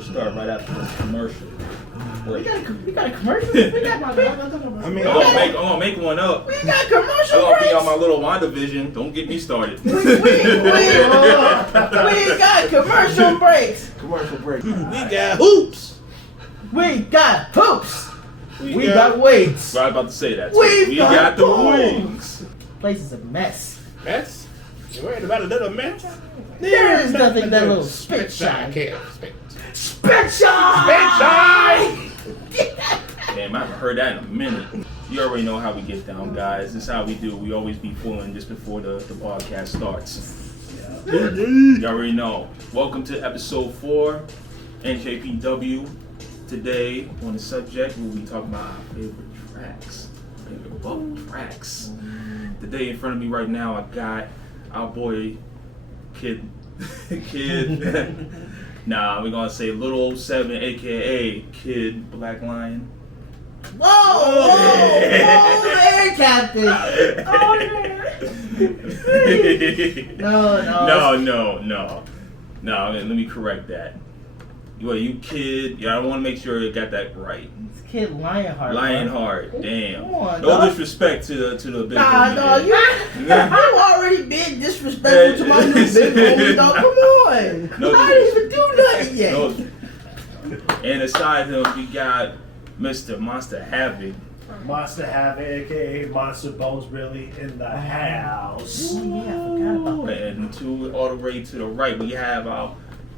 We'll start right after this commercial. We got a commercial? We got my I'm gonna make one up. We got commercial I'm gonna breaks? be on my little WandaVision. Don't get me started. We got commercial breaks. Commercial break. We got hoops. We got hoops. We got weights. I was about to say that. We got the balls. wings. Place is a mess. Mess? You worried about a little mess? There is nothing that little spit shine. Spit Spit shine! Damn, I haven't heard that in a minute. You already know how we get down, guys. This is how we do. We always be fooling just before the podcast starts. You already know. Welcome to episode 4, NJPW. Today, on the subject, we'll be talking about our favorite tracks. Favorite bump tracks. Today, in front of me right now, I got our boy, Kid. Nah, we're gonna say Little 07, aka Kid Black Lion. Whoa! Air Captain! No, let me correct that. You Kid, I want to make sure you got that right. It's Kid Lionheart. Lionheart, damn. Come on, no dog. Disrespect to the big Nah, you already been disrespectful to my new big homie, dog. Come on. No, I didn't even do nothing yet. No. And aside him, we got Mr. Monster Havoc. Monster Havoc, aka Monster Bones, really in the house. Ooh, yeah, I forgot about that. And all the way to the right, we have our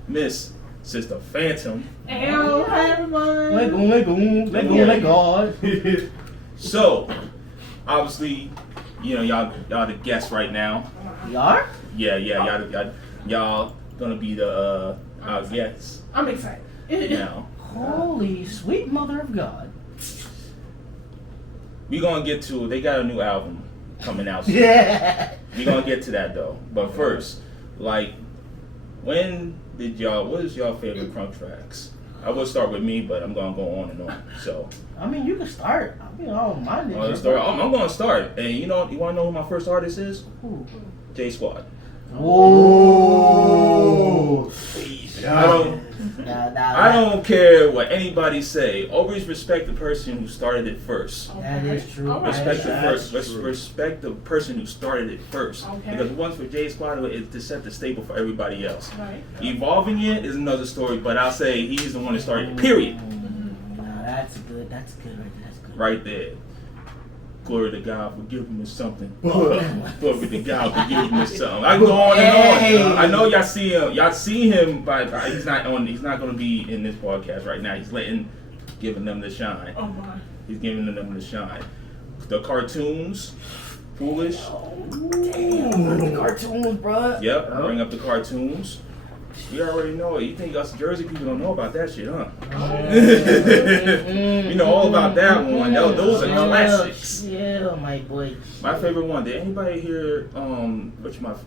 Miss Sister Phantom. Ew, hi everyone. Let God. So, obviously, y'all the guests right now. You are? Yeah, y'all gonna be the our guests I'm excited. now. Holy sweet mother of God. We gonna get to it. They got a new album coming out soon. Yeah. We gonna get to that though. But first, what is y'all favorite Krump Tracks? I will start with me, but I'm gonna go on and on. So I mean, you can start. I mean, I don't mind it. I'm gonna start. And you wanna know who my first artist is? Who? J Squad. Whoa. I don't care what anybody say. Always respect the person who started it first. That is true. Respect True. respect the person who started it first. Okay. Because once for J Squad is to set the staple for everybody else. Right. Evolving it is another story, but I'll say he's the one that started it. Period. Nah, that's good. That's good. That's good. Right there. Glory to God for giving me something. Glory to God for giving me something. I can go on and on. I know y'all see him, but he's not gonna be in this podcast right now. He's giving them the shine. Oh my. He's giving them the shine. The cartoons, Foolish. Damn, the cartoons, bro. Yep, bring up the cartoons. You already know it. You think us Jersey people don't know about that shit, huh? You know all about that one. Those are classics. Yeah, my boy. My favorite one. Did anybody hear?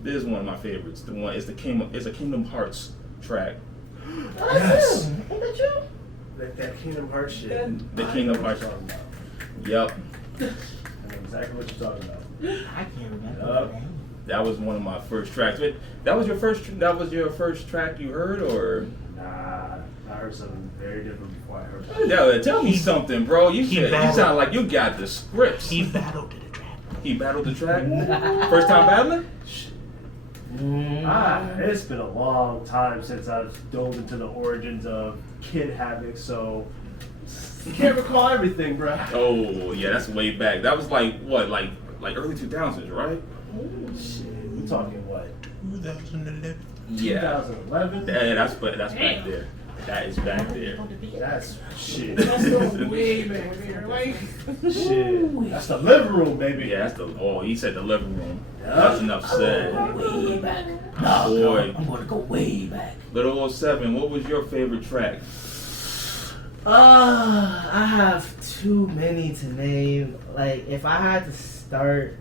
This is one of my favorites. The one is a Kingdom Hearts track. Yes. Ain't that you? That Kingdom Hearts shit. The Kingdom Hearts. Yep. I know exactly what you're talking about. I can't remember. That was one of my first tracks. Wait, that was your first track you heard, or? Nah, I heard something very different before I heard that. Yeah, tell me something, bro. You sound like you got the scripts. He battled the track. He battled the track? First time battling? It's been a long time since I've dove into the origins of Kid Havoc, so can't recall everything, bro. Oh, yeah, that's way back. That was like early 2000s, right? Shit, we talking what? 2011. Yeah. 2011? That's back there. That is back there. That's shit. That's going way back there. Like, Shit. That's the living room, baby. Yeah, he said the living room. That's enough said. Way back. Boy. I'm gonna go way back. Little 07, what was your favorite track? I have too many to name. Like, if I had to start,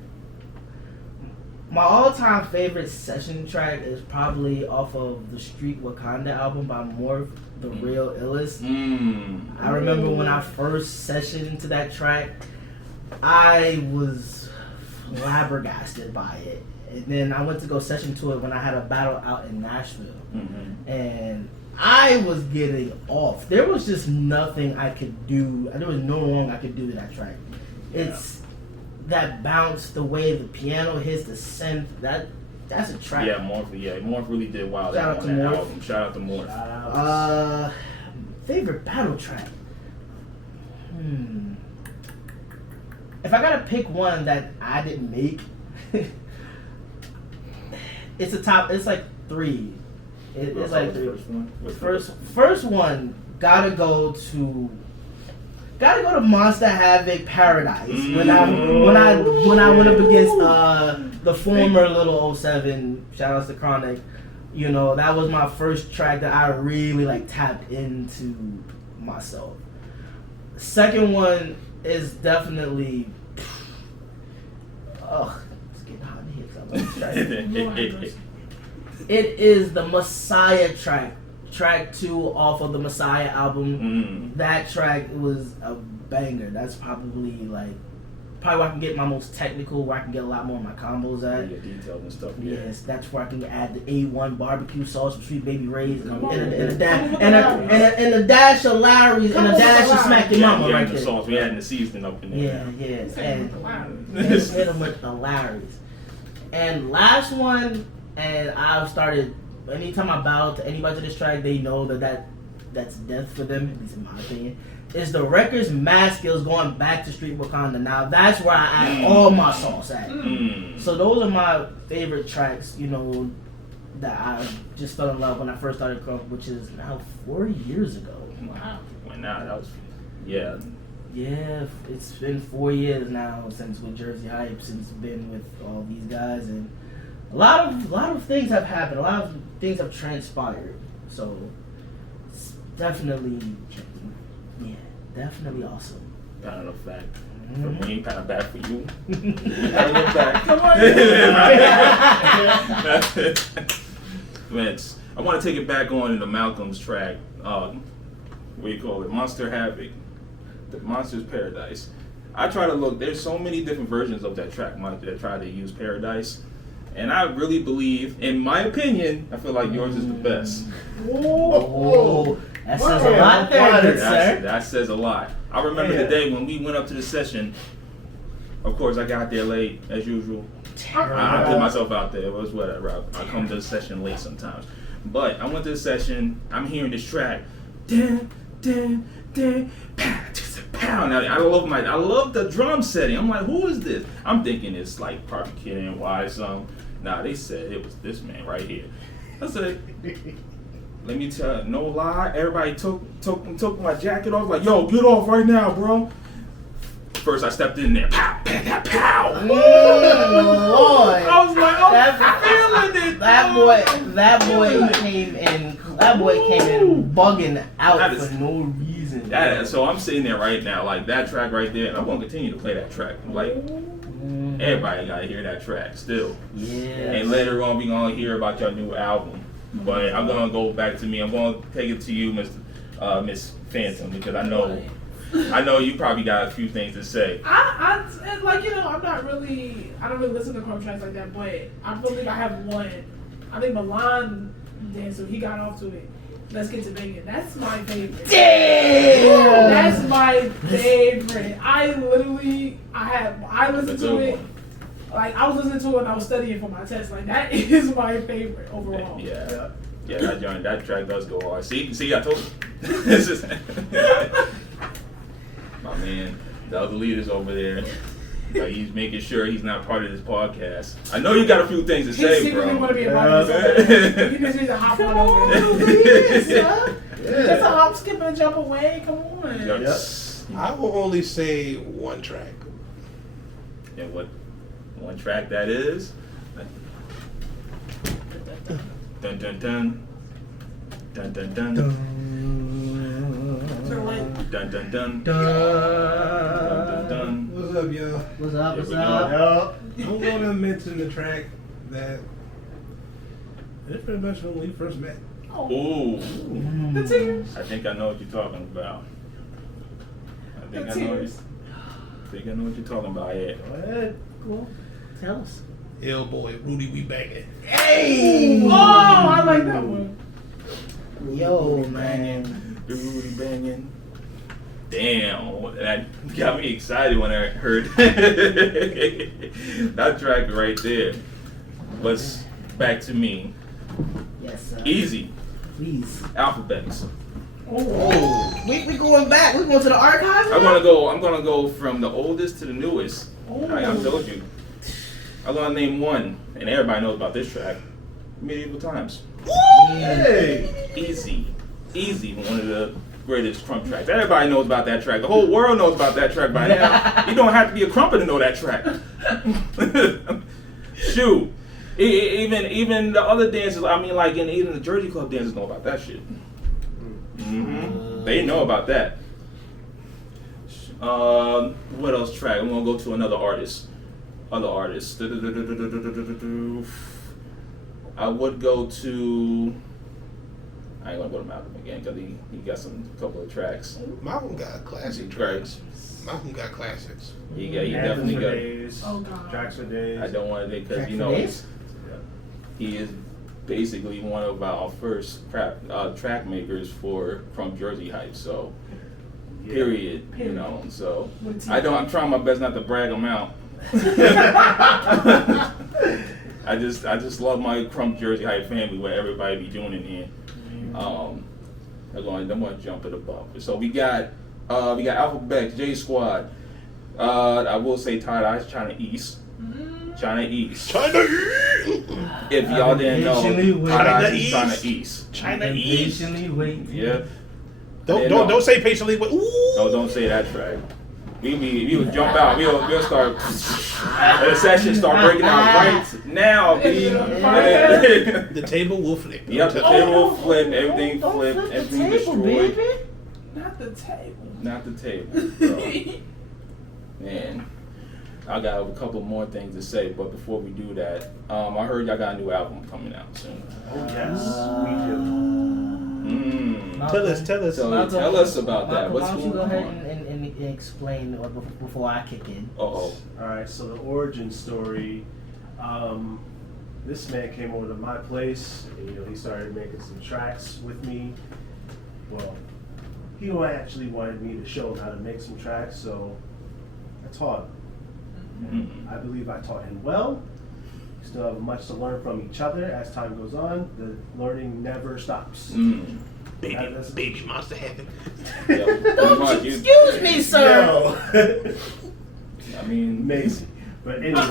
my all-time favorite session track is probably off of the Street Wakanda album by Morph, The Real Illest. I remember when I first sessioned to that track, I was flabbergasted by it. And then I went to go session to it when I had a battle out in Nashville. And I was getting off. There was just nothing I could do. There was no wrong I could do to that track. It's that bounce, the way the piano hits the synth. That's a track. Yeah, Morph really did wild Shout out out on to that Morph. album. Shout out to Morph. Favorite battle track. If I gotta pick one that I didn't make, it's like three. It's like three. First one gotta go to Monster Havoc Paradise. When I went up against the former Little 07, shout outs to Chronic, you know, that was my first track that I really like tapped into myself. Second one is definitely it's getting hot in here 'cause I love this track. It is the Messiah track 2 off of the Messiah album. That track was a banger. That's probably where I can get my most technical, where I can get a lot more of my combos at. Yeah, details and stuff. Yes, that's where I can add the A1 barbecue sauce, some sweet baby rays, and a dash of Larry's, and a dash of Smack Your Mama right the there. sauce. We adding the seasoning up in there. Yeah, and hit them with the Larry's. And last one, and I've started, anytime I bow to anybody to this track, they know that's death for them, at least in my opinion, is the Records Math Skills going back to Street Wakanda. Now that's where I add all my sauce at. So those are my favorite tracks, you know, that I just fell in love when I first started Krump, which is now 4 years ago. Wow. That was, yeah. Yeah, it's been 4 years now since with Jersey Hype, since been with all these guys, and a lot of things have happened. A lot of things have transpired. So it's definitely awesome. Kind of fact. For me, kind of bad for you. Come on. Vince, I want to take it back on into Malcolm's track. What do you call it? Monster Havoc. The Monster's Paradise. I try to look, there's so many different versions of that track that try to use Paradise. And I really believe, in my opinion, I feel like yours is the best. Oh, that says a lot there, good sir. That says a lot. I remember the day when we went up to the session. Of course, I got there late, as usual. I put myself out there. It was whatever. I come to the session late sometimes. But I went to the session. I'm hearing this track. Damn, damn, damn, pow. Now, I love the drum setting. I'm like, who is this? I'm thinking it's like Parker Kid and Y something. Nah, they said it was this man right here. I said, let me tell you, no lie. Everybody took my jacket off. Like, yo, get off right now, bro. First, I stepped in there. Pow, pow, pow. Lord. I was like, I'm feeling it. That boy came in bugging out for no reason. So I'm sitting there right now, like that track right there, and I'm gonna continue to play that track. Like everybody gotta hear that track still. Yeah. And later on, we gonna hear about your new album. But I'm gonna go back to me. I'm gonna take it to you, Miss Phantom, because I know you probably got a few things to say. I don't really listen to Krump Tracks like that, but I believe I have one. I think Milan Dancer, he got off to it. Let's Get to Banging. That's my favorite. Damn! That's my favorite. I listened to it. Like, I was listening to it when I was studying for my test. Like, that is my favorite overall. Yeah, that track does go hard. See, I told you. This is my man, the other leader's over there. He's making sure he's not part of this podcast. I know you got a few things to say, bro. He want to be a part of this. You just need to hop on over. Just a hop, skip, and jump away. Come on. Yep. I will only say one track. And what one track that is? Dun dun dun. Dun dun dun. Dun dun dun. Dun dun dun. What's up, y'all? What's up? Here we go. I'm going to mention the track that it's pretty much when we first met. Ooh. The tears. I think I know what you're talking about. I think I know what you're talking about. Yeah. What? Cool. Tell us. Boy, Rudy, we banging. Hey! Oh, I like that one. Yo, Booty man. banging, the booty banging. Damn, that got me excited when I heard that track right there. But back to me. Yes, sir. Easy. Please. Alphabets. Oh, we going back. We going to the archives. I'm gonna go from the oldest to the newest. I told you. I'm gonna name one, and everybody knows about this track. Medieval Times. Hey! Easy. One of the greatest Krump tracks. Everybody knows about that track. The whole world knows about that track by now. You don't have to be a Krumper to know that track. Shoot. Even the other dancers, I mean, like even the Jersey Club dancers know about that shit. They know about that. What else track? I'm gonna go to another artist. Other artists. I would go to. I ain't gonna go to Malcolm again because he got couple of tracks. Malcolm got classic tracks. Malcolm got classics. He definitely got. Days, Oh, God. Tracks for days. I don't want to because he is basically one of our first track makers for From Jersey Hype. So, period. You know. So I'm trying my best not to brag him out. I just love my Krump Jersey Hype family where everybody be doing it in. I'm gonna jump to the bump. So we got Alphabet, J Squad. I will say Tired Eyes, China East. China East. If y'all didn't know, Tired Eyes is China East. China East. Patiently wait. Yeah. Don't say patiently. But Don't say that track. We would jump out. We'll start. The session start breaking out right now. the table will flip. Yep, the table will flip. Everything flip. Everything destroyed. Not the table. Not the table. Bro. Man, I got a couple more things to say, but before we do that, I heard y'all got a new album coming out soon. Oh yes, we do. Tell us. So tell us about that. What's Why don't you going go on? ahead and explain before I kick in? Uh-oh. All right, so the origin story. This man came over to my place. And, he started making some tracks with me. Well, he actually wanted me to show him how to make some tracks, so I taught him. I believe I taught him well. We still have much to learn from each other as time goes on. The learning never stops. Baby monster heaven. Excuse me, sir. I mean, Amazing. But anyway.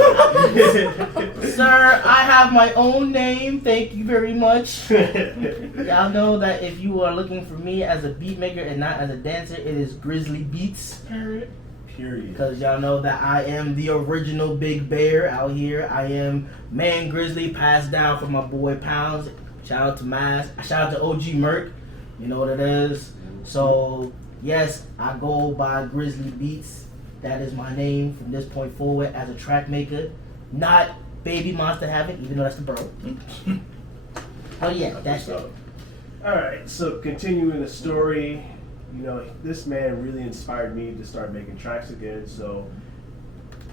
Sir, I have my own name. Thank you very much. Y'all know that if you are looking for me as a beat maker and not as a dancer, it is Grizzly Beats. Period. Because y'all know that I am the original Big Bear out here. I am Man Grizzly, passed down from my boy Pounds. Shout out to Maz. Shout out to OG Merc. You know what it is. So, yes, I go by Grizzly Beats. That is my name from this point forward as a track maker. Not Baby Monster Havoc, even though that's the bro. Oh, yeah, that's it. Alright, so continuing the story, this man really inspired me to start making tracks again. So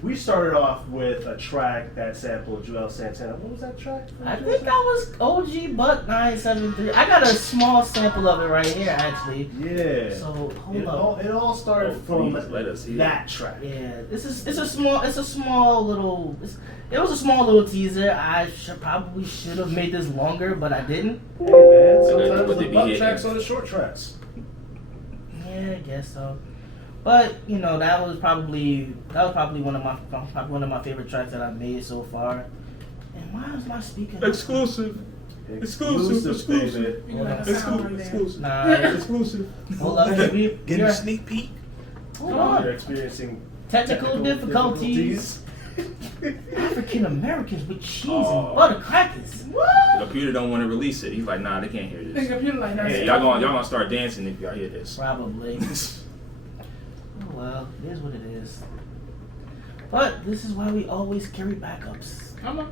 we started off with a track that sampled Joel Santana. What was that track? I think that was OG Buck 973. I got a small sample of it right here, actually. Yeah. So hold up. It all started from let us hear that track. Yeah, it was a small little teaser. I probably should have made this longer, but I didn't. Hey man, sometimes But the they buck be tracks hitting. are the short tracks. Yeah, I guess so. But that was probably one of my favorite tracks that I've made so far. And why is my speaker? Exclusive. Baby. Exclusive. You got a sound right there. Exclusive. Nah, Exclusive. hold up. Getting a sneak peek. Hold You're on. experiencing Technical difficulties. African Americans with cheese and butter crackers. The computer don't want to release it. He's like, nah, they can't hear The this. computer like that. Hey, y'all gonna start dancing if y'all hear this. Probably. Oh well, it is what it is. But this is why we always carry backups. Come on.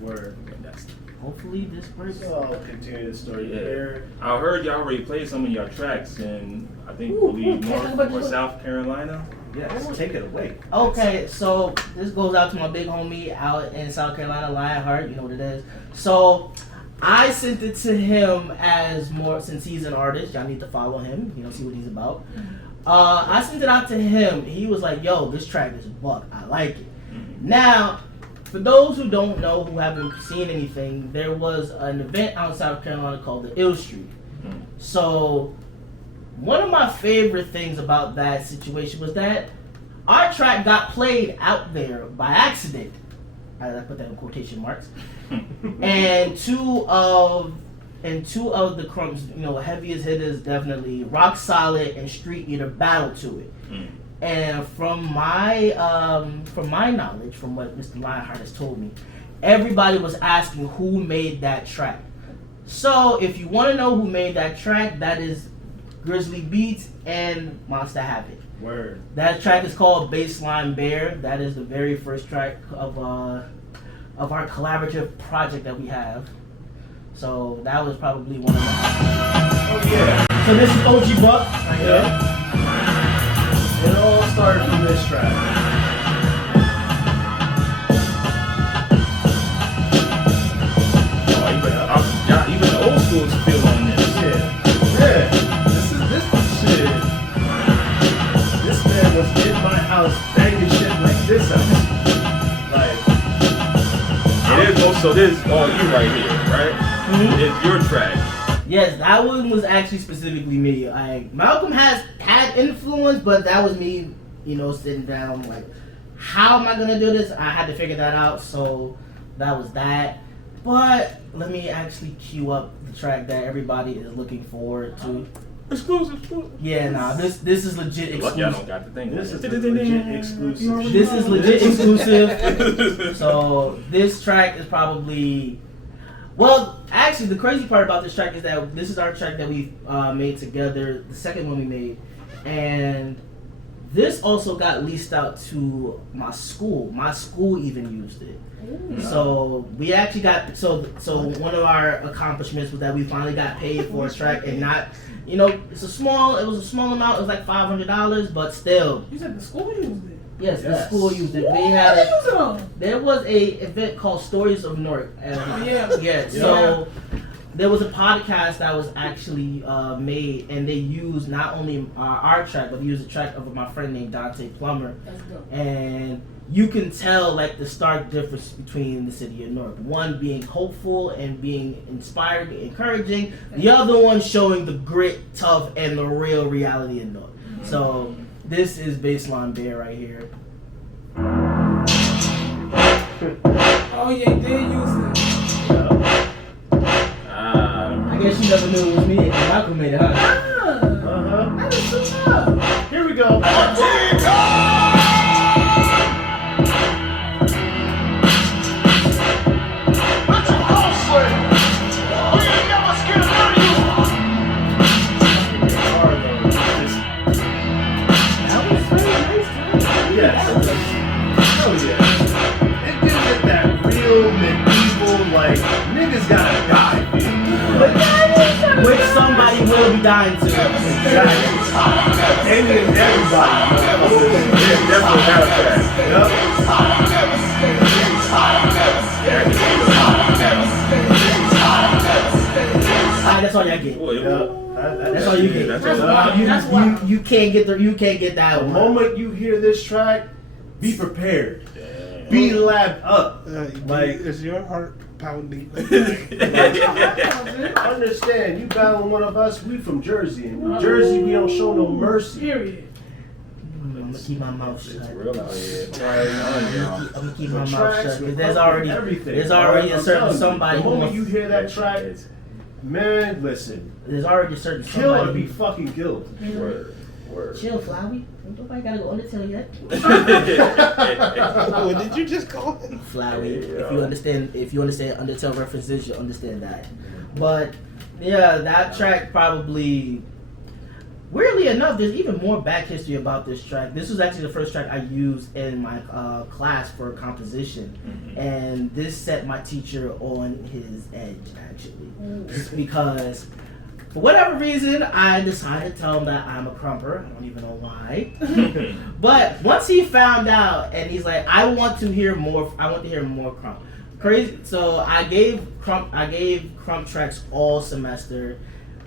Word. That's Hopefully this works. So I'll continue the story Yeah. here. I heard y'all already played some of your tracks in, I think, Ooh, believe can I talk North about or this? South Carolina. Yes, take it away. Okay, so this goes out to my big homie out in South Carolina, Lionheart. You know what it is. So I sent it to him as more, since he's an artist, y'all need to follow him, see what he's about. I sent it out to him. He was like, yo, this track is buck. I like it. Now, for those who don't know, who haven't seen anything, there was an event out in South Carolina called the Ill Street. So, one of my favorite things about that situation was that our track got played out there by accident. I put that in quotation marks. and two of the Krump's, heaviest hitters, definitely Rock Solid and Street Eater, battled to it. And from my knowledge, from what Mr. Lionheart has told me, everybody was asking who made that track. So if you want to know who made that track, that is Grizzly Beats and Monster Havoc. Word. That track is called Baseline Bear. That is the very first track of our collaborative project that we have. So that was probably one of them. Oh yeah. So this is OG Buck right here. It all started from this track. Even the old schools feel on this. Yeah. This shit. This man was in my house banging shit like this house. So this is all you right here, right? It's your track. Yes, that one was actually specifically me. Malcolm has had influence, but that was me, sitting down like, how am I gonna do this? I had to figure that out, so that was that. But let me actually cue up the track that everybody is looking forward to. Exclusive. Yeah, this is legit exclusive. Y'all don't got the thing. This is legit exclusive. This is legit exclusive. So this track is probably, well, actually the crazy part about this track is that this is our track that we made together, the second one we made, and this also got leased out to my school. My school even used it. So we actually got so one of our accomplishments was that we finally got paid for a track, and not, it was a small amount. It was like $500, but still. You said the school used it. Yes, the school used it. We had it. There was a event called Stories of Newark. Yeah. So there was a podcast that was actually made, and they used not only our track, but they used a track of my friend named Dante Plummer. That's dope. And you can tell like the stark difference between the city of Newark. One being hopeful and being inspired, encouraging. The other one showing the grit, tough, and the real reality of Newark. So this is Baseline Bear right here. Oh yeah, you did use it. I guess you never knew it was me. Malcolm made it, huh? That is so tough. Here we go. Yes. Oh yeah. It gives it that real medieval, like, niggas gotta die. Which somebody will be dying to. Exactly. And everybody. Yeah, definitely got a track. That's all y'all get. That's all you get. You can't get that The one. moment you hear this track, be prepared. Be lapped up. Like, is your heart pounding? Understand, you battling one of us, we from Jersey. And in Jersey, we don't show no mercy. Period. I'm gonna keep my mouth shut. It's real out here. I'm gonna keep my mouth Tracks, shut. 'Cause with there's everything. already a I'm certain telling you, somebody the who moment you wants, hear that track, man, listen. there's already a certain Kill or somebody. be fucking killed. Word. Chill, Flowey. Nobody gotta go Undertale yet. What did you just call it? Flowey. If you understand Undertale references, you'll understand that. But yeah, that track probably. Weirdly enough, there's even more back history about this track. This was actually the first track I used in my class for composition, and this set my teacher on his edge actually, because for whatever reason I decided to tell him that I'm a crumper. I don't even know why, but once he found out, and he's like, I want to hear more crump. Crazy. So I gave Krump Tracks all semester.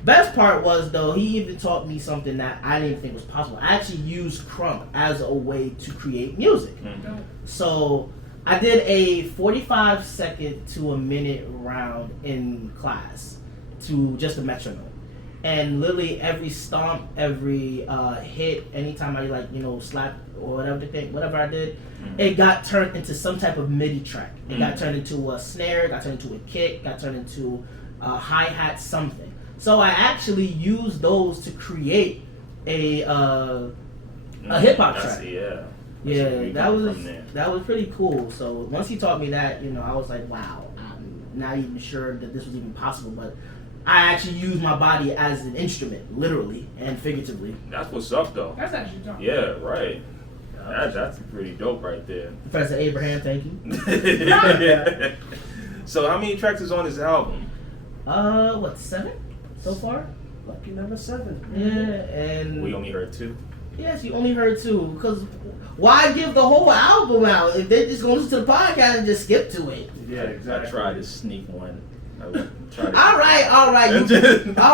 Best part was though, he even taught me something that I didn't even think was possible. I actually used Krump as a way to create music. Mhm. So I did a 45-second to a minute round in class to just a metronome. And literally every stomp, every hit, anytime I slap or whatever I did, it got turned into some type of MIDI track. It got turned into a snare, got turned into a kick, got turned into a hi-hat, something. So I actually used those to create a hip hop track. Yeah, that was pretty cool. So once he taught me that, I was like, wow, I'm not even sure that this was even possible, but I actually use my body as an instrument, literally and figuratively. That's what's up, though. That's actually dope. Yeah, right. That's pretty dope right there. Professor Abraham, thank you. So how many tracks is on this album? 7 so far? Lucky number 7. Yeah, and We only heard 2. yes, you only heard 2. Because why give the whole album out if they're just going to listen to the podcast and just skip to it? Yeah, exactly. I tried to sneak one. All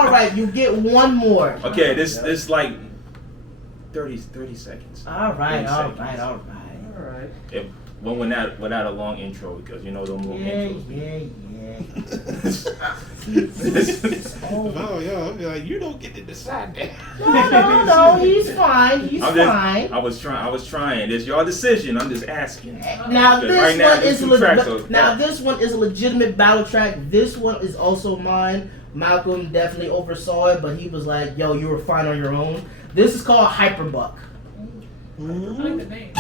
right, you get one more. Okay, this like 30 seconds. All right. All right. Without a long intro, because you know them long intros. Yeah. Oh, yo, I'll be like, you don't get to decide that. No, he's fine. He's fine. I was trying. It's your decision. I'm just asking. Now Because this right now, one there's is 2 tracks, so- this one is a legitimate battle track. This one is also mine. Malcolm definitely oversaw it, but he was like, "Yo, you were fine on your own." This is called Hyperbuck. I like the name.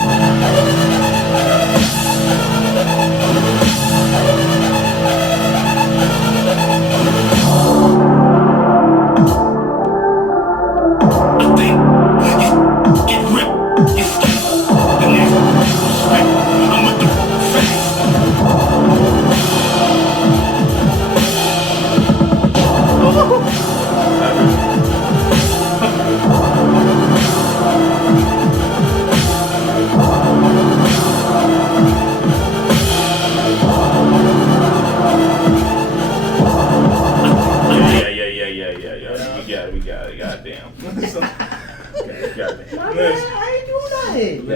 Yeah. We got it. Goddamn. My bad, I ain't doing nothing.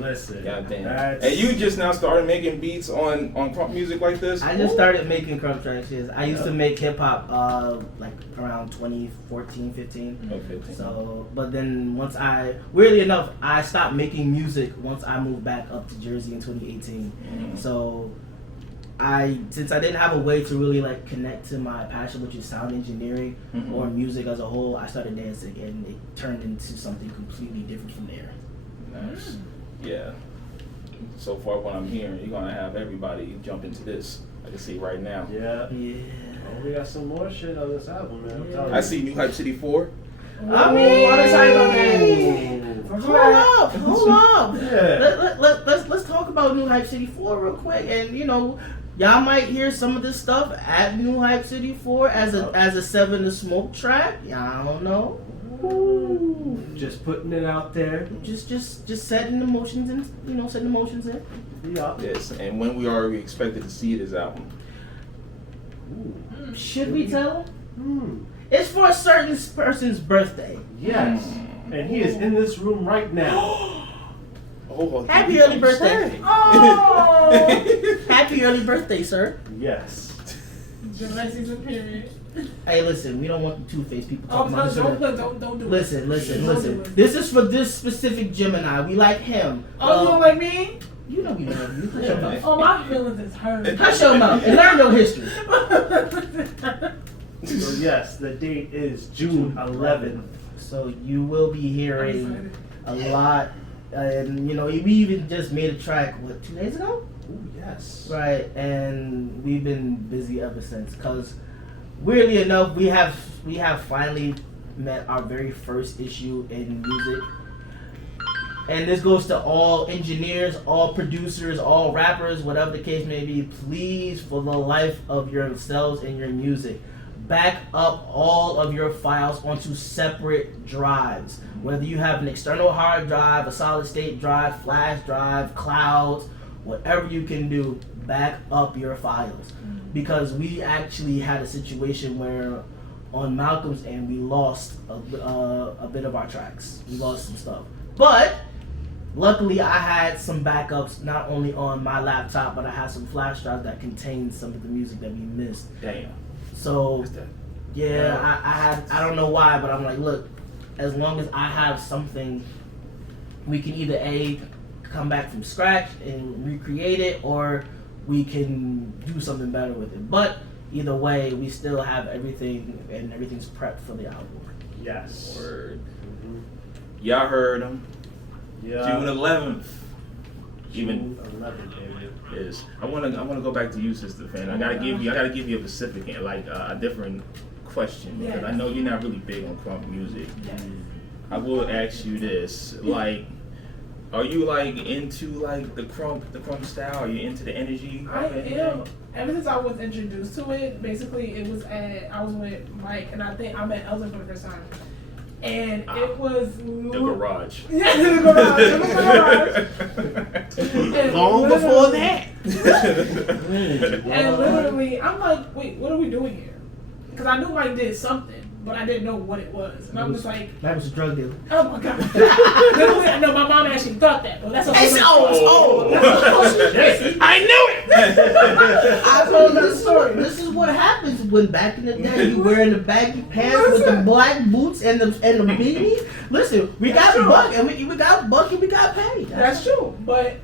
Listen. Goddamn. That's- And you just now started making beats on Krump music like this? I just started making Krump Tracks. I used to make hip hop like around 2014, 15. Okay. So, but then weirdly enough, I stopped making music once I moved back up to Jersey in 2018. So, since I didn't have a way to really like connect to my passion, which is sound engineering or music as a whole, I started dancing, and it turned into something completely different from there. Nice. Yeah. So far, what I'm hearing, you're gonna have everybody jump into this. I can see right now. Yeah. Yeah. Oh, we got some more shit on this album, man. I'm telling I you. see New Hype City 4. I mean, I'm excited about that. hold up. Yeah. Let's talk about New Hype City 4 real quick, and y'all might hear some of this stuff at New Hype City 4 as a 7 to Smoke track. I don't know. Ooh. Just putting it out there. Just setting the motions in, setting the motions in. Yeah. Yes. And when we are expected to see this album? Ooh. Should we tell him? It's for a certain person's birthday. Yes. And he is in this room right now. Oh, Happy early birthday. Oh! Happy early birthday, sir. Yes. July season period. Hey, listen, we don't want the two-faced people Oh, talking about this. don't do it. Listen. Don't do it. This is for this specific Gemini. We like him. Oh, you don't like me? You know we love you. Hush your mouth. Oh, my feelings is hurt. Hush your mouth and learn your history. So yes, the date is June 11th. So you will be hearing a lot. And, we even just made a track, 2 days ago? Ooh, yes. Right, and we've been busy ever since. Because, weirdly enough, we have finally met our very first issue in music. And this goes to all engineers, all producers, all rappers, whatever the case may be. Please, for the life of yourselves and your music, back up all of your files onto separate drives. Whether you have an external hard drive, a solid state drive, flash drive, clouds, whatever you can do, back up your files, because we actually had a situation where on Malcolm's end we lost a bit of our tracks. We lost some stuff, but luckily I had some backups not only on my laptop, but I had some flash drives that contained some of the music that we missed. Damn. So yeah, I don't know why, but I'm like, look, as long as I have something, we can either A, come back from scratch and recreate it, or we can do something better with it. But either way, we still have everything, and everything's prepped for the album. Yes. Word. Y'all heard him. Yeah. June 11th. Even June 11th, baby. is. I wanna go back to you, Sister Fan. I gotta give you a specific, like a different question, because I know you're not really big on Krump music. Yeah. I will ask you this, like, are you like into like the Krump style? Are you into the energy? I am. Ever since I was introduced to it, basically it was I was with Mike, and I think I met Elton for the first time. And it was the garage. Yeah, the garage. In the garage. Long before that. And literally, I'm like, wait, what are we doing here? Because I knew Mike did something, but I didn't know what it was. And I'm just like, That was a drug deal. oh my god. Literally, I know my mom actually thought that, but that's a whole I knew it. I told you the story. This is what happens when back in the day you wearing the baggy pants with the black boots and the beanie. Listen, we got buck and we got buck and we got paid. That's true, but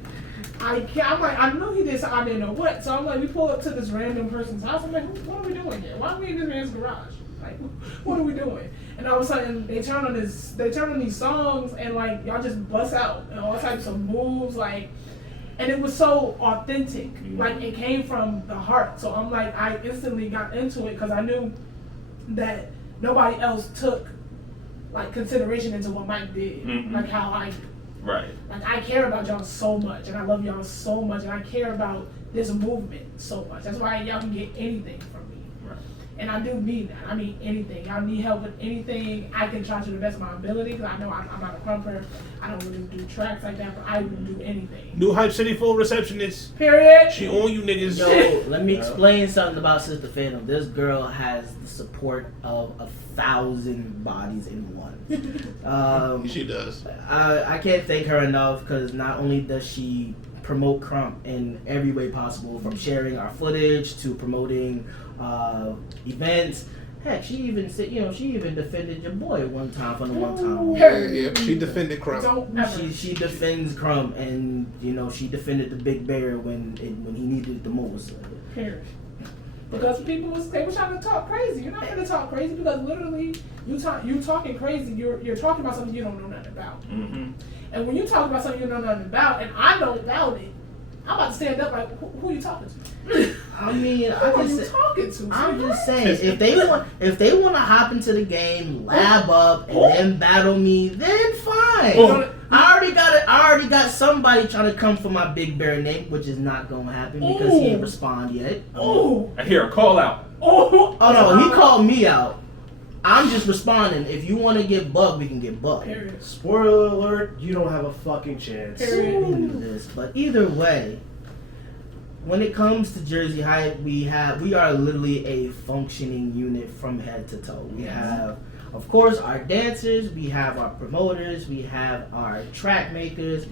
I'm like, I knew he did something, I didn't know what. So I'm like, we pull up to this random person's house. I'm like, what are we doing here? Why are we in this man's garage? Like, what are we doing? And all of a sudden, they turn on these songs, and like y'all just bust out and all types of moves, like, and it was so authentic. Like it came from the heart. So I'm like, I instantly got into it because I knew that nobody else took like consideration into what Mike did, like how I do. Right. Like I care about y'all so much, and I love y'all so much, and I care about this movement so much. That's why y'all can get anything from me. Right. And I do need that. I mean anything. Y'all need help with anything. I can try to the best of my ability, because I know I'm not a crumper. I don't really do tracks like that, but I will do anything. New Hype City full receptionist. Period. She on you niggas. Yo, let me explain something about Sister Phantom. This girl has the support of 1,000 bodies in one. She does. I can't thank her enough, because not only does she promote Krump in every way possible, from sharing our footage to promoting events. Heck, she even said, she even defended your boy one time for the one time. Yeah, she defended Krump. Don't ever. She defends Krump, and she defended the Big Bear when he needed it the most. Period. Because they were trying to talk crazy. You're not going to talk crazy, because literally you talking crazy. You're talking about something you don't know nothing about. Mm-hmm. And when you talk about something you don't know nothing about, and I know about it, I'm about to stand up like, who are you talking to? I mean, Who are you talking to? I'm just saying, if they want to hop into the game, lab up, and then battle me, then fine. I already got somebody trying to come for my Big Bear name, which is not gonna happen because he ain't respond yet. I hear a call out. Oh no, he called me out. I'm just responding. If you want to get bugged, we can get bugged. Period. Spoiler alert, you don't have a fucking chance. But either way, when it comes to Jersey Hype, we are literally a functioning unit from head to toe. We have, of course, our dancers, we have our promoters, we have our track makers.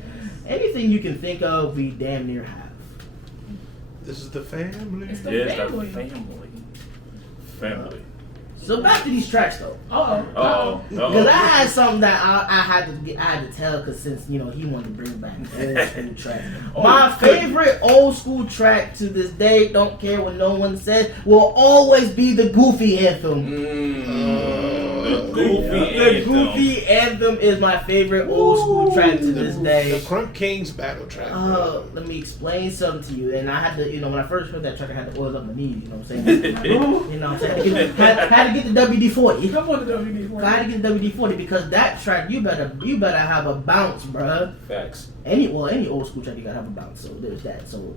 Anything you can think of, we damn near have. This is the family. It's the Yes, family. Family. So back to these tracks though. Because I had something that I had to tell, because since he wanted to bring back old school tracks. My favorite old school track to this day, don't care what no one says, will always be the Goofy Anthem. The Goofy Anthem is my favorite old school track to this day. The Krump Kings battle track. Let me explain something to you. And I had to, when I first heard that track, I had to oil up my knees. You know what I'm saying? Had to get the WD-40. Come on, the WD-40. I had to get the WD-40 because that track, you better have a bounce, bruh. Facts. Any old school track, you gotta have a bounce. So there's that. So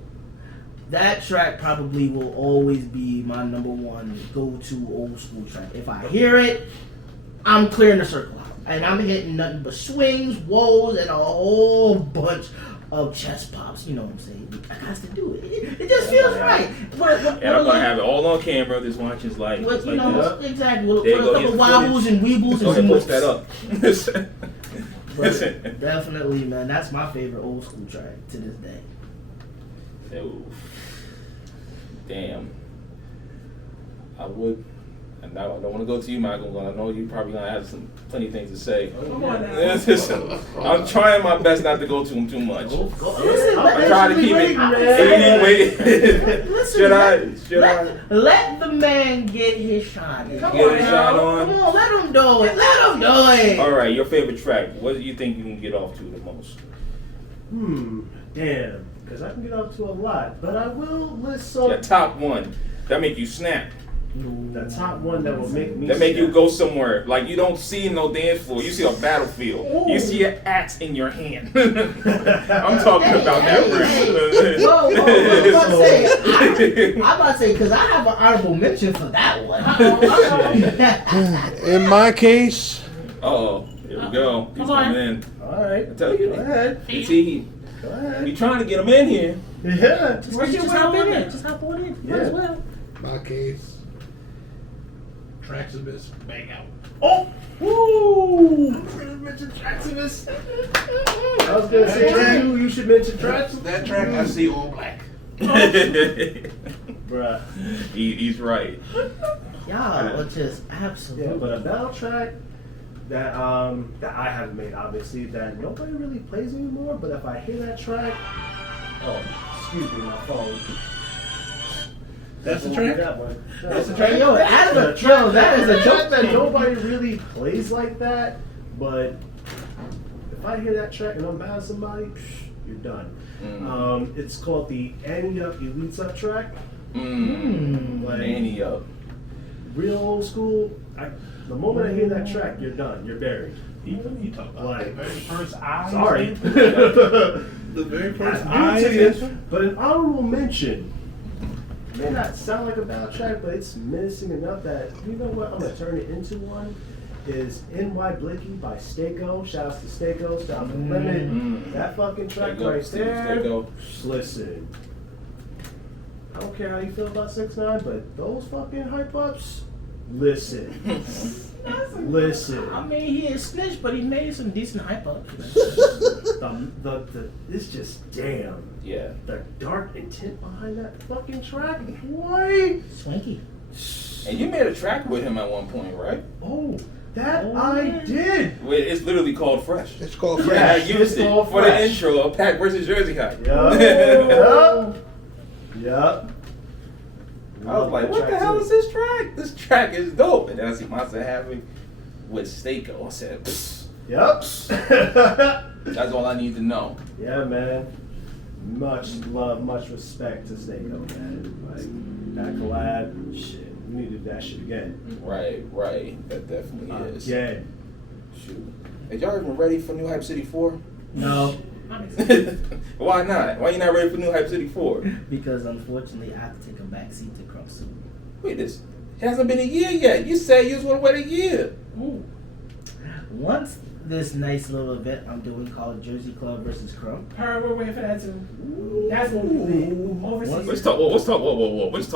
that track probably will always be my number one go-to old school track. If I hear it, I'm clearing the circle out. And I'm hitting nothing but swings, woes, and a whole bunch of chest pops. You know what I'm saying? I got to do it. It just feels right. And I'm gonna have it all on camera. This watch is like, What, it's you like know, this. exactly. We'll There put you a go, couple here's wobbles and weebles Go ahead, and post zooms. that up. But definitely, man, that's my favorite old school track to this day. Oof. Damn. I would. And I don't want to go to you, Michael, but I know you probably gonna have plenty of things to say. Come on now. I'm trying my best not to go to him too much. Listen, I'm trying to keep it. Listen, Should I? Let the man get his shine. Get a shot on. Come on, let him do it. Let him do it. All right, your favorite track. What do you think you can get off to the most? Damn. Because I can get up to a lot, but I will list some. Your top one. That make you snap. The top one that will make me. That make you snap. go somewhere. Like you don't see no dance floor. You see a battlefield. Ooh. You see an axe in your hand. I'm talking about that person. Whoa, I'm about to say, because I have an honorable mention for that one. In my case, Oh, here we go. He's Come on. coming in. All right. I tell you. Go ahead. You see, Go ahead. we trying to get him in here. Yeah. Just hop on in. Just hop on in. Might as well. my case, Tracks of this bang out. Oh. Woo. I was gonna mention Traximus. I was gonna say you should mention Trax. That track I see all black. Bruh. He's right. Y'all are just absolutely. Yeah, but a battle track that I haven't made, obviously, that nobody really plays anymore. But if I hear that track, excuse me, my phone. That's the track? That one. That's the track? Yo, that is a track joke. that nobody really plays like that. But if I hear that track and I'm battling somebody, you're done. It's called the Annie Up Elites Up track. Like, Annie up. real old school. The moment I hear that track, you're done. You're buried. You talk about Like, the very first eye. sorry. The very first I'm eye. new to this, but an honorable mention. May not sound like a battle track, but it's menacing enough that, you know what, I'm going to turn it into one. Is NY Blicky by Stako. Shout out to Stako. Shout out to Lemon. That fucking track Stako, right Steve there. Stako. Listen. I don't care how you feel about 6ix9ine, but those fucking hype ups, listen. Listen. I mean, he is snitch, but he made some decent hype ups. It's just damn. Yeah. The dark intent behind that fucking track. What? Swanky. And you made a track with him at one point, right? Oh, that Oh, I yeah. did. Well, it's literally called Fresh. It's called Yeah. Fresh. I used it called for the Fresh. intro of Pac versus Jersey Hype. Yup. I was like, what the hell is this track? This track is dope. And then I see Monster having with Stako. I said, psst, Yup. that's all I need to know. Yeah, man. Much love, much respect to Stako, man. Like, that collab, shit. We need to do that shit again. Right. That definitely is. Again. Shoot. Are y'all even ready for New Hype City 4? No, Why not? Why you not ready for New Hype City 4? because unfortunately I have to take a back seat to Krump soon. Wait, this it hasn't been a year yet. You said you was going to wait a year. Ooh. Once this nice little event I'm doing called Jersey Club versus Krump. Her, we're waiting for that too. That's what we need. Overseas. Let's talk. Whoa. Let's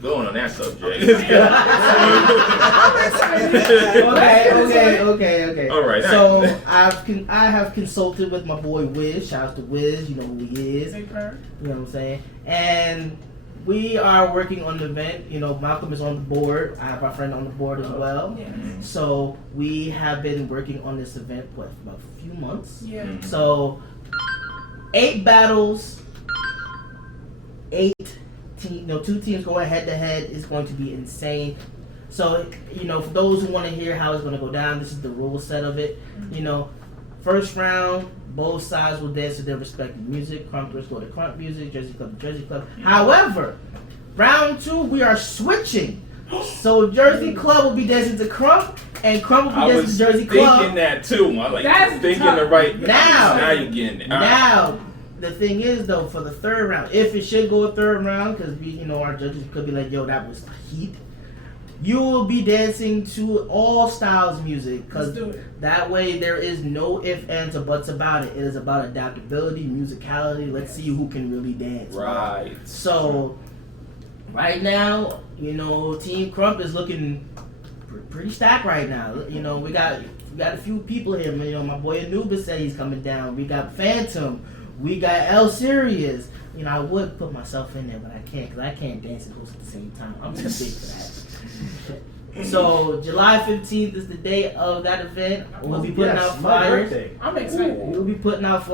go on that subject. Okay. All right. So I have consulted with my boy Wiz. Shout out to Wiz. You know who he is. Big purr. You know what I'm saying? And we are working on the event. You know, Malcolm is on the board. I have our friend on the board as well. Yes. So we have been working on this event for about a few months. Yeah. So 8 battles, 2 teams going head to head is going to be insane. So, you know, for those who want to hear how it's going to go down, this is the rule set of it. You know, first round, both sides will dance to their respective music. Krumpers go to Krump music, Jersey Club to Jersey Club. However, round 2, we are switching. So Jersey Club will be dancing to Krump, and Krump will be dancing to Jersey Club. Thinking that too. I like That's thinking tough. the right. Now you're getting it. All right. Now, the thing is though, for the third round, if it should go a third round, because we, you know, our judges could be like, "Yo, that was heat." You will be dancing to all styles of music, Let's because do it. that way there is no ifs, ands, or buts about it. It is about adaptability, musicality. Let's see who can really dance. Right. So, right now, Team Krump is looking pretty stacked right now. We got a few people here. My boy Anubis said he's coming down. We got Phantom. We got L Sirius. I would put myself in there, but I can't, because I can't dance and host at the same time. I'm too big for that. So, July 15th is the day of that event. We'll be putting out my flyers. birthday. I'm excited. We'll be putting out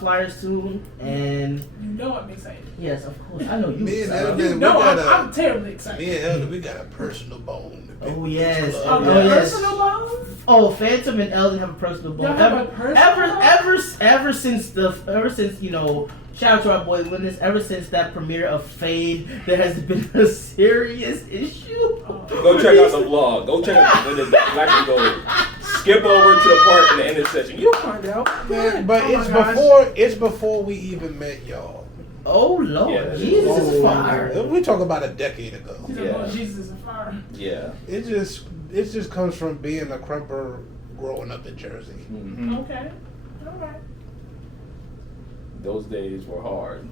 flyers soon, and You know I'm excited. yes, of course, I know you. Me and excited. Elder, You we know got I'm terribly excited. me and Elder, we got a personal bone. Oh yes, Oh, oh yes. personal bone? Oh, Phantom and Elden have a personal bond. Y'all have a personal bond? Ever since shout out to our boy Witness. Ever since that premiere of Fade, there has been a serious issue. Go check out the vlog. Go check out the Black and Gold. Skip over to the part in the intersection. You'll find out. Man, but Oh my it's gosh. before we even met y'all. Oh Lord, Yeah, that is- Jesus is fire. We talk about a decade ago. He's Yeah. like, Jesus is a fire. Yeah. It just comes from being a crumper growing up in Jersey. Hmm. Okay. All right. Those days were hard.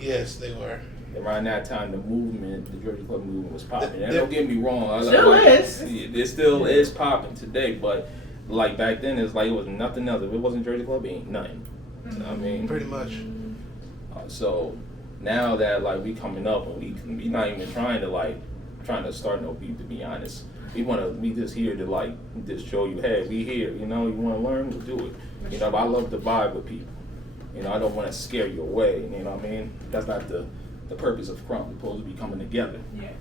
Yes, they were. Around that time, the Jersey Club movement was popping. And The- don't get me wrong. Still is. It still is popping today, but like back then, it's like it was nothing else. If it wasn't Jersey Club, it ain't nothing. I mean, Pretty much. so now that like we coming up and we not even trying to start no beef, to be honest. We just here to like just show you, hey, we here. You want to learn, we'll do it. But I love to vibe with people. I don't want to scare you away. You know what I mean? That's not the purpose of Krump. We're supposed to be coming together. Yes.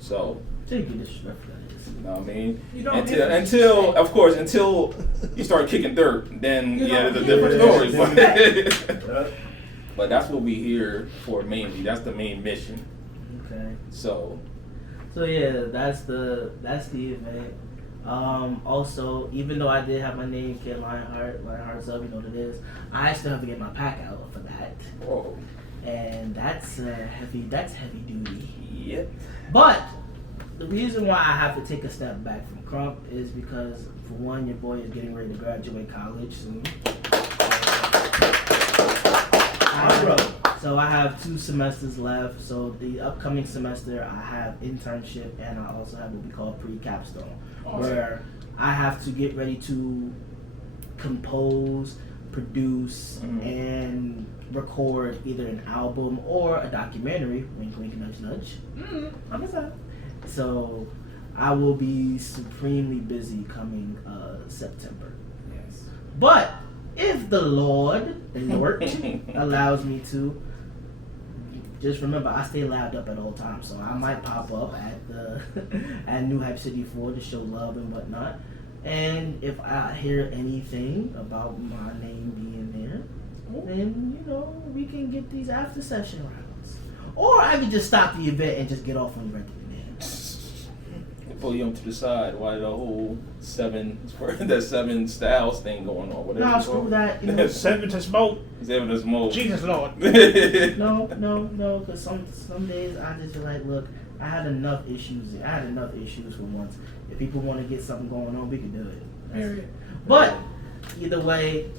So, Take you disrespectful. you know what I mean? You don't Until you start kicking dirt, then You yeah, don't it's a different hear story. But, but that's what we here for mainly. That's the main mission. Okay. So Yeah, that's the event. Also, even though I did have my name, Kid Lionheart's up, you know what it is. I still have to get my pack out for that, whoa. and that's heavy duty. Yep. But the reason why I have to take a step back from Krump is because, for one, your boy is getting ready to graduate college soon. So I have 2 semesters left. So the upcoming semester, I have internship, and I also have what we call pre-capstone, where I have to get ready to compose, produce, and record either an album or a documentary. Wink, wink, nudge, nudge. I'm excited. So I will be supremely busy coming September. Yes. But if the Lord allows me to, just remember I stay loud up at all times. So I might pop up at New Hype City 4 to show love and whatnot. And if I hear anything about my name being there, then we can get these after session rounds. Or I could just stop the event and just get off on regular names. Pull you to the side. Why the whole 7 styles thing going on? Whatever. No, screw that. 7 to smoke. 7 to smoke. Jesus Lord. No, because some days I just feel like, look, I had enough issues for once. If people want to get something going on, we can do it. Period. But either way,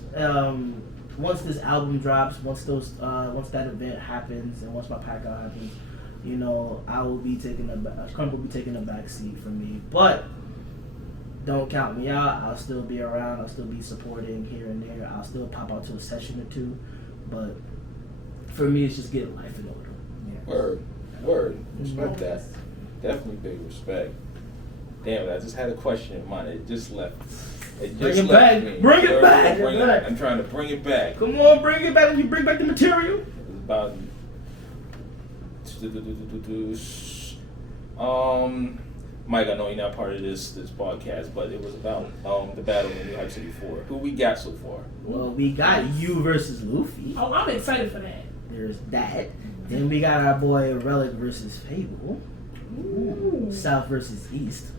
once this album drops, once that event happens, and once my pack out happens, I will be Krump will be taking a back seat for me. But don't count me out. I'll still be around. I'll still be supporting here and there. I'll still pop out to a session or 2. But for me, it's just getting life in order. Word. Respect that. Definitely big respect. Damn, I just had a question in mind. It just left. Bring it back. Bring it back. I'm trying to bring it back. Come on, bring it back. When you bring back the material. It's about Mike, I know you're not part of this podcast, but it was about the battle in New Hype City 4. Who we got so far? Well, we got you versus Luffy. Oh, I'm excited for that. There's that. Then we got our boy Relic versus Fable. Ooh. South versus East.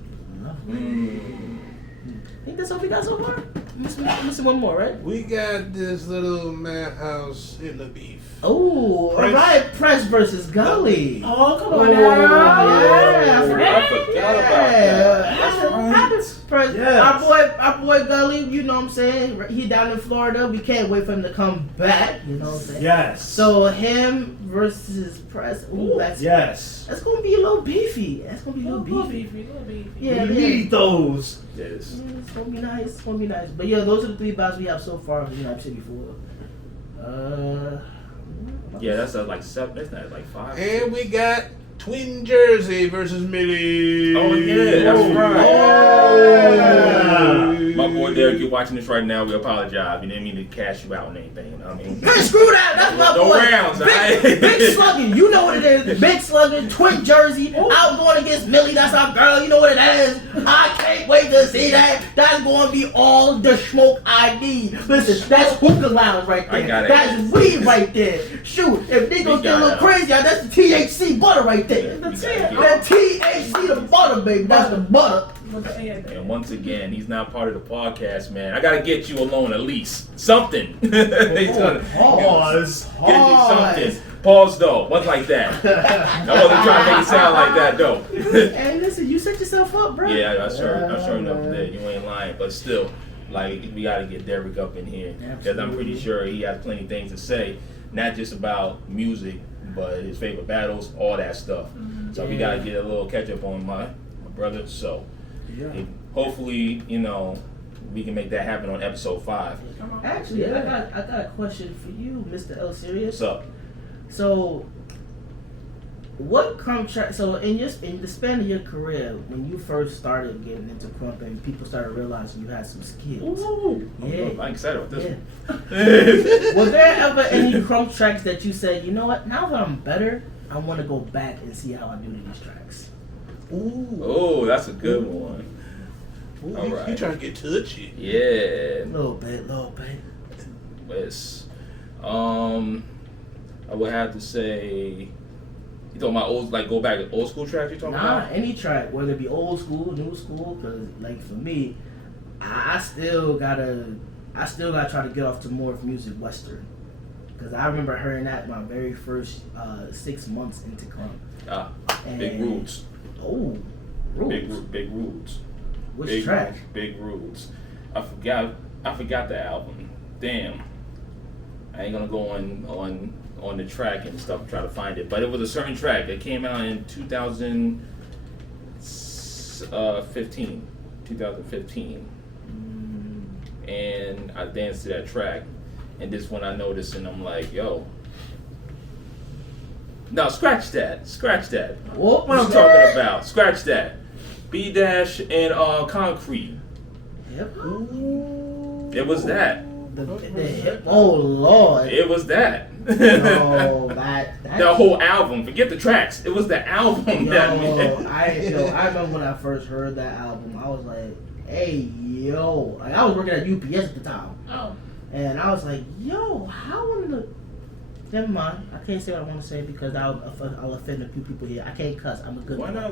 Think that's all we got so far? missing one more, right? We got this little madhouse in the beef. Oh, Press. alright, Press versus Gully. Oh, come Oh, on now. yeah, I forgot about that. Press. Yes. Our boy Gully, you know what I'm saying? He down in Florida. We can't wait for him to come back, you know what I'm saying? Yes. So him versus Press. Ooh, that's Yes. gonna be a little beefy. That's gonna be a little beefy. Little beefy. Yeah, We yeah. need those. Yes. Yeah, it's gonna be nice. It's gonna be nice. But yeah, those are the 3 bouts we have so far. You know, I've said before. Yeah, that's like 7. That's not like 5. And we got Twin Jersey versus Millie. Oh yeah, that's right. Oh. My boy Derek, you're watching this right now. We apologize. We didn't mean to cash you out and anything. You know what I mean? Hey, screw that. That's my No boy. rounds, Big, alright? Big Slugging. You know what it is. Big Slugging, Twin Jersey. Out going against Millie. That's our girl. You know what it is. I can't wait to see that. That's going to be all the smoke I need. Listen, that's hookah lounge right I there. got it. That's weed right there. Shoot, if they gonna get a little crazy, that's the THC butter right there. We gotta That THC the butter, baby. That's the butter. And once again, he's not part of the podcast, man. I gotta get you alone at least. Something. He's gonna Pause. get you something. Pause though. Once like that. I wasn't trying to make it sound like that though. Hey, listen, you set yourself up, bro. Yeah, I'm sure enough that you ain't lying. But still, like we gotta get Derek up in here. Because I'm pretty sure he has plenty of things to say. Not just about music, but his favorite battles, all that stuff. So we gotta get a little catch up on my brother. So hopefully, you know, we can make that happen on episode 5. Actually, I got a question for you, Mr. L. Serious. What's up? So, what Krump Tracks? So, in the span of your career, when you first started getting into Krump and people started realizing you had some skills, I'm excited about this one. was there ever any Krump Tracks that you said, you know what? Now that I'm better, I want to go back and see how I do to these tracks? Oh, that's a good one. Ooh, All right. he trying to get touchy. Yeah. A little bit. Yes. I would have to say, you talking about old, like go back to old school tracks you talking about? Any track, whether it be old school, new school, because like for me, I still gotta try to get off to more of music Western, because I remember hearing that my very first 6 months into Krump. Big Roots. Oh, Roots. Big Roots. Which Big track? Roots, Big Roots. I forgot the album. Damn. I ain't gonna go on the track and stuff, try to find it. But it was a certain track that came out in 2015. And I danced to that track. And this one I noticed and I'm like, yo. No, scratch that. What I'm talking about. Scratch that. B-Dash and Concrete. Yep. It was that. The hip. Oh Lord. It was that. No, that The whole album. Forget the tracks. It was the album that made. I remember when I first heard that album, I was like, hey, yo. Like, I was working at UPS at the time. Oh. And I was like, yo, how one of the... Never mind. I can't say what I want to say because I'll offend a few people here. I can't cuss. I'm a good When boy. I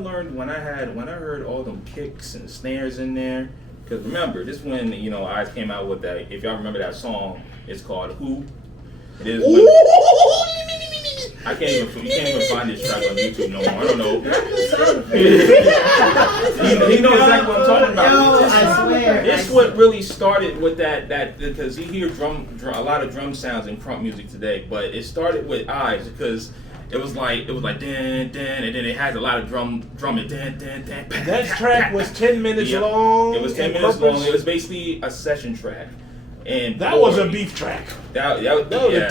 heard all them kicks and snares in there, because remember, this when, you know, I came out with that, if y'all remember that song, it's called Who. It is when, you can't even find this track on YouTube no more. I don't know. You know exactly what I'm talking about. Yo, I swear. It's what really started with that because you hear a lot of drum sounds in Krump music today, but it started with Eyes because it was like dan dan, and then it has a lot of drumming dan dan dan. That track was 10 minutes long. It was 10 minutes long. It was basically a session track. And that was a beef track. That was a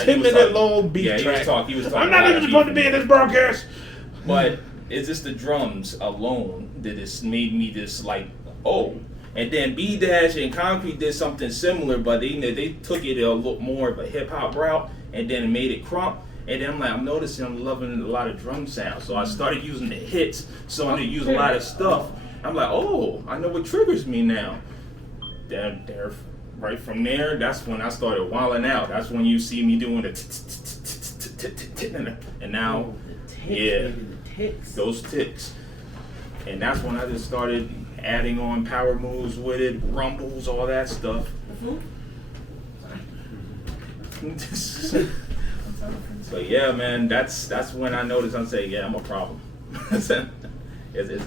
10-minute long beef track. He was talking. I'm not even supposed to be in this broadcast. But it's just the drums alone that just made me just like, oh. And then B-Dash and Concrete did something similar, but they took it a little more of a hip hop route and then made it Krump. And then I'm noticing I'm loving a lot of drum sounds. So I started using the hits, so I use a lot of stuff. I'm like, oh, I know what triggers me now. Then right from there, that's when I started wilding out. That's when you see me doing the and now, yeah, those ticks. And that's when I just started adding on power moves with it, rumbles, all that stuff. food. So yeah, man, that's when I noticed. I'm saying, yeah, I'm a problem. it's a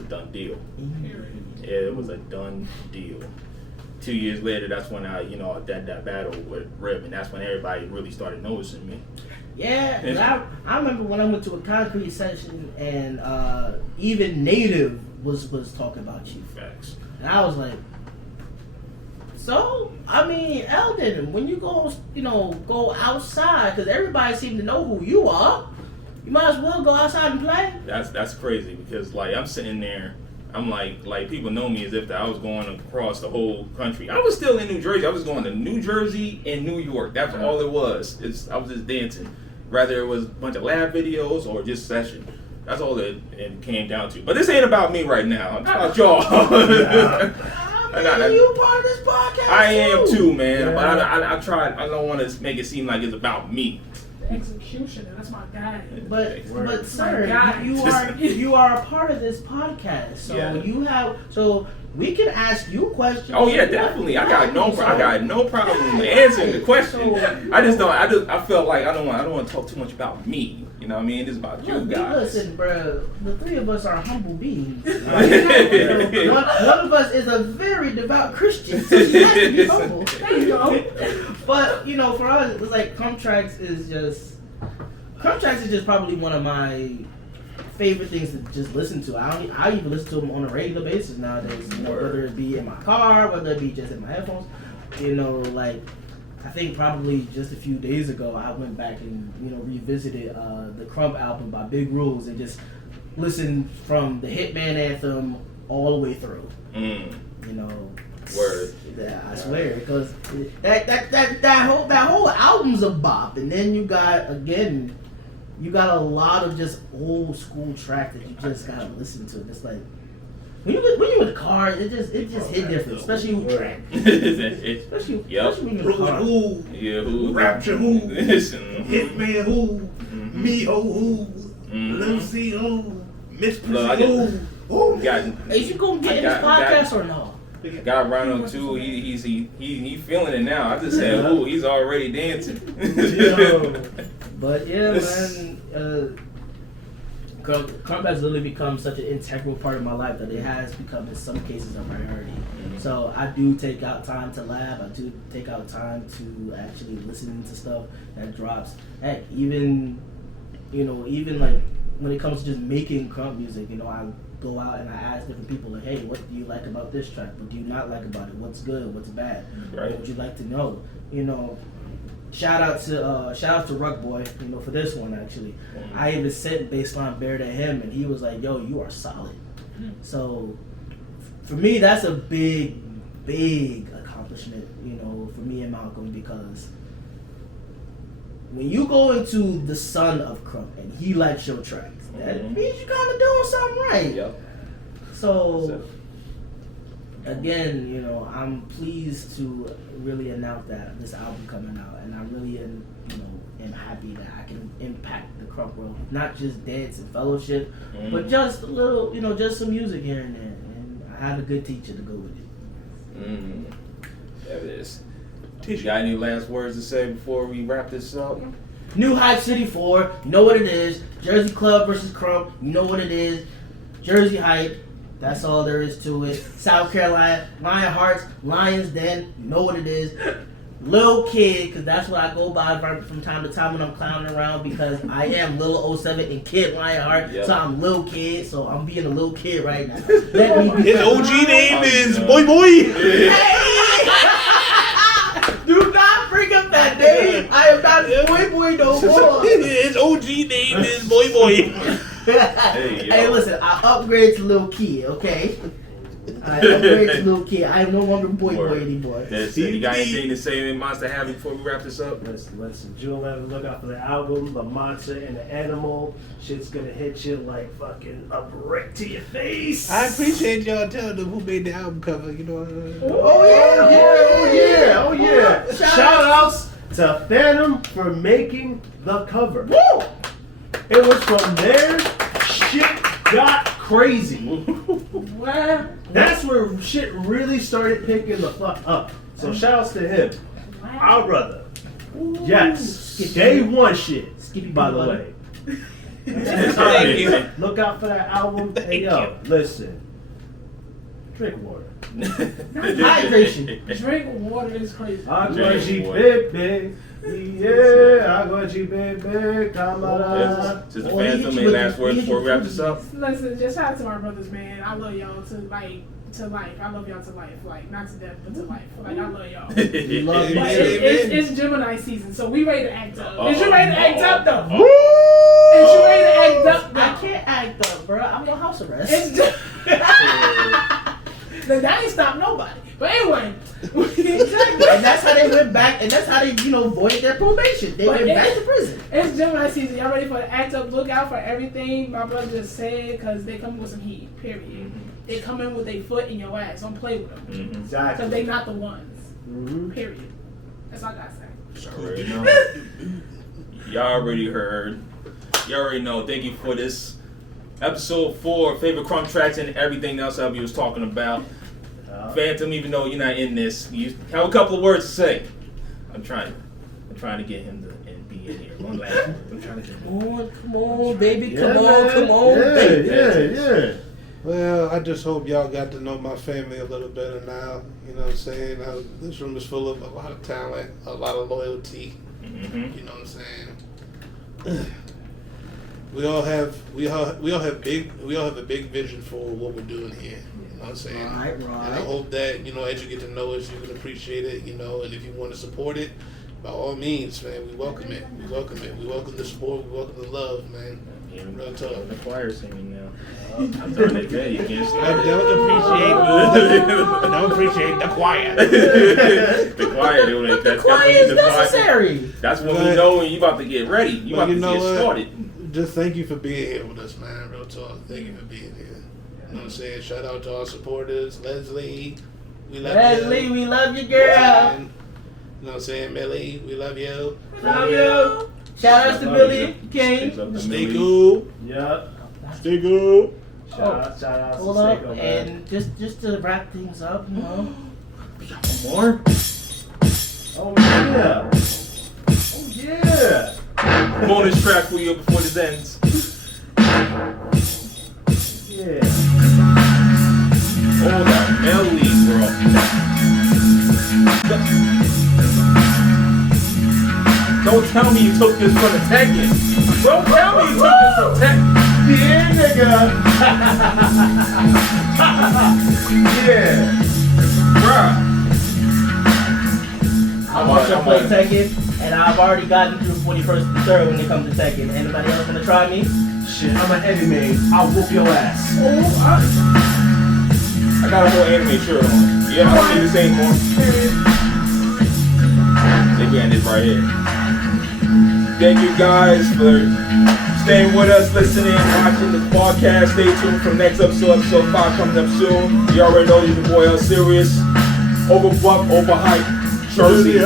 done deal. Yeah, it was a done deal. 2 years later, that's when I, that battle with Rib, and that's when everybody really started noticing me. Yeah, and I remember when I went to a concrete session and even Native was talking about you. Facts. And I was like, so, I mean, Eldon, when you go outside, because everybody seems to know who you are, you might as well go outside and play. That's crazy because, like, I'm sitting there, I'm like people know me as if I was going across the whole country. I was still in New Jersey. I was going to New Jersey and New York. That's all it was. I was just dancing. Rather it was a bunch of lab videos or just session. That's all it came down to. But this ain't about me right now. It's about y'all. You part of this podcast. I am too, man. Yeah. But I tried. I don't want to make it seem like it's about me. The execution, and that's my guy. But sir, God. you are a part of this podcast, so Yeah. so we can ask you questions. Oh yeah, definitely. I got no problem answering the question. I felt like I don't want to talk too much about me. You know what I mean? It's about you guys. Listen, bro. The three of us are humble beings. One of us is a very devout Christian, so he has to be humble. There you go. But for us, it's like Krump Tracks is just probably one of my favorite things to just listen to. I even listen to them on a regular basis nowadays. Whether it be in my car, whether it be just in my headphones. I think probably just a few days ago I went back and revisited the Krump album by Big Rules and just listened from the Hitman anthem all the way through. Word. Yeah, I swear, because that whole album's a bop, and then you got a lot of just old school track that you just gotta listen to. It's like when you in the car, it just hit different, especially when especially when you're in the car. Who? Yeah, who? Rapture who? Listen. Hitman who? Me who? Lucy who? Miss Pussy who? Is you gonna get in this podcast or no? Got Rhino too. He feeling it now. I just said, "Ooh, he's already dancing." But yeah, man. Krump has literally become such an integral part of my life that it has become, in some cases, a priority. So I do take out time to lab. I do take out time to actually listen to stuff that drops. Heck, even like when it comes to just making Krump music, I go out and I ask different people, like, hey, what do you like about this track? What do you not like about it? What's good? What's bad? Right. What would you like to know? Shout out to Ruck Boy, for this one actually. I even sent baseline bear to him and he was like, yo, you are solid. So for me that's a big accomplishment, for me and Malcolm, because when you go into the son of Krump and he likes your tracks, that means you're kinda doing something right. Yep. So again, I'm pleased to really announce that this album coming out, and I really am happy that I can impact the Krump world, not just dance and fellowship, but just a little, just some music here and there. And I had a good teacher to go with it. There it is. You got any last words to say before we wrap this up? New Hype City 4, you know what it is. Jersey Club versus Krump, you know what it is. Jersey Hype. That's all there is to it. South Carolina, Lion Hearts, Lions Den, you know what it is. Lil Kid, because that's what I go by from time to time when I'm clowning around, because I am Lil 07 and Kid Lionheart, so I'm Lil Kid, so I'm being a little kid right now. His OG name is Boy Boy. Do not bring up that name. I am not Boy Boy no more. His OG name is Boy Boy. Hey, listen, I upgrade to Lil Kid, okay? I upgrade to Lil Kid. I am no longer Boy Boy anymore. You got anything to say in Monster Habit before we wrap this up? Listen, June 11th, look out for the album, The Monster and the Animal. Shit's gonna hit you like fucking a brick to your face. I appreciate y'all telling them who made the album cover, Oh yeah. Shout outs to Phantom for making the cover. Woo! It was from there shit got crazy. Wow. That's where shit really started picking the fuck up. So shout outs to him. Wow. Our brother. Ooh. Yes. Skippy. Day one shit. Skippy By the Butter. way. Thank you. Look out for that album. Hey yo, listen. Drink water. Hydration. Drink water is crazy. Água de Drink water. bebê. Yeah, água de bebê, camarada. Just the fans, any last words before we wrap this up? Listen, just shout out to my brothers, man. I love y'all to life. I love y'all to life. Like, not to death, but to life. Like, I love y'all. We love you. But it's Gemini season, so we ready to act up. Is you ready to act up, though? Woo! Is you ready to act up, though? I can't act up, bro. I'm on house arrest. It's just... Look, that ain't stop nobody. But anyway. Exactly. And that's how they went back, and that's how they, voided their probation. They But went back to prison. It's Gemini season. Y'all ready for the act up? Look out for everything my brother just said, because they come with some heat, period. They come in with their foot in your ass. Don't play with them. Mm-hmm. Exactly. Because they not the ones. Mhm. Period. That's all I gotta say. Already know. Y'all already heard. You already know. Thank you for this episode 4, favorite Krump Tracks and everything else that we was talking about. Phantom, even though you're not in this, you have a couple of words to say. I'm trying to get him to be in here. I'm trying to get him. Come on, baby. Yeah, Come man. on, baby. Yeah. Well, I just hope y'all got to know my family a little better now. You know what I'm saying? This room is full of a lot of talent, a lot of loyalty. Mm-hmm. You know what I'm saying? We all have a big vision for what we're doing here. You know what I'm saying? Right. And I hope that, as you get to know us, you can appreciate it, and if you want to support it, by all means, man, we welcome it. We welcome it. We welcome the support. We welcome the love, man. Real talk. The choir singing now. I'm telling you, man, you can't I stop. don't appreciate the choir. The choir, The choir is necessary. That's when we know when you about to get ready. You about to get started. Just thank you for being here with us, man. Real talk. Thank you for being here. You know what I'm saying? Shout out to our supporters. Leslie, we love you. Leslie, we love you, girl. You know what I'm saying? Millie, we love you. Love you. Shout out to Billy King. Stay cool. Yep. Stay cool. Shout out Hold to up, Seiko, man. and just to wrap things up, We got one more. Oh yeah. Oh yeah. Bonus track for you before this ends. Yeah. Oh, that melody, bro. Don't tell me you took this from the Tekken. Don't tell me you took this from Tekken. Yeah, nigga. Yeah. Bruh. I'm watching play Tekken, and I've already gotten through 41st and 3rd when it comes to Tekken. Anybody else wanna try me? Shit, I'm an heavy maid. I'll whoop your ass. I got a whole anime shirt on. Yeah, I don't need this anymore. I think we end it right here. Thank you guys for staying with us, listening, watching this podcast. Stay tuned for next episode 5 coming up soon. You already know your boy L Serious. Overbooked, overhyped, Jersey.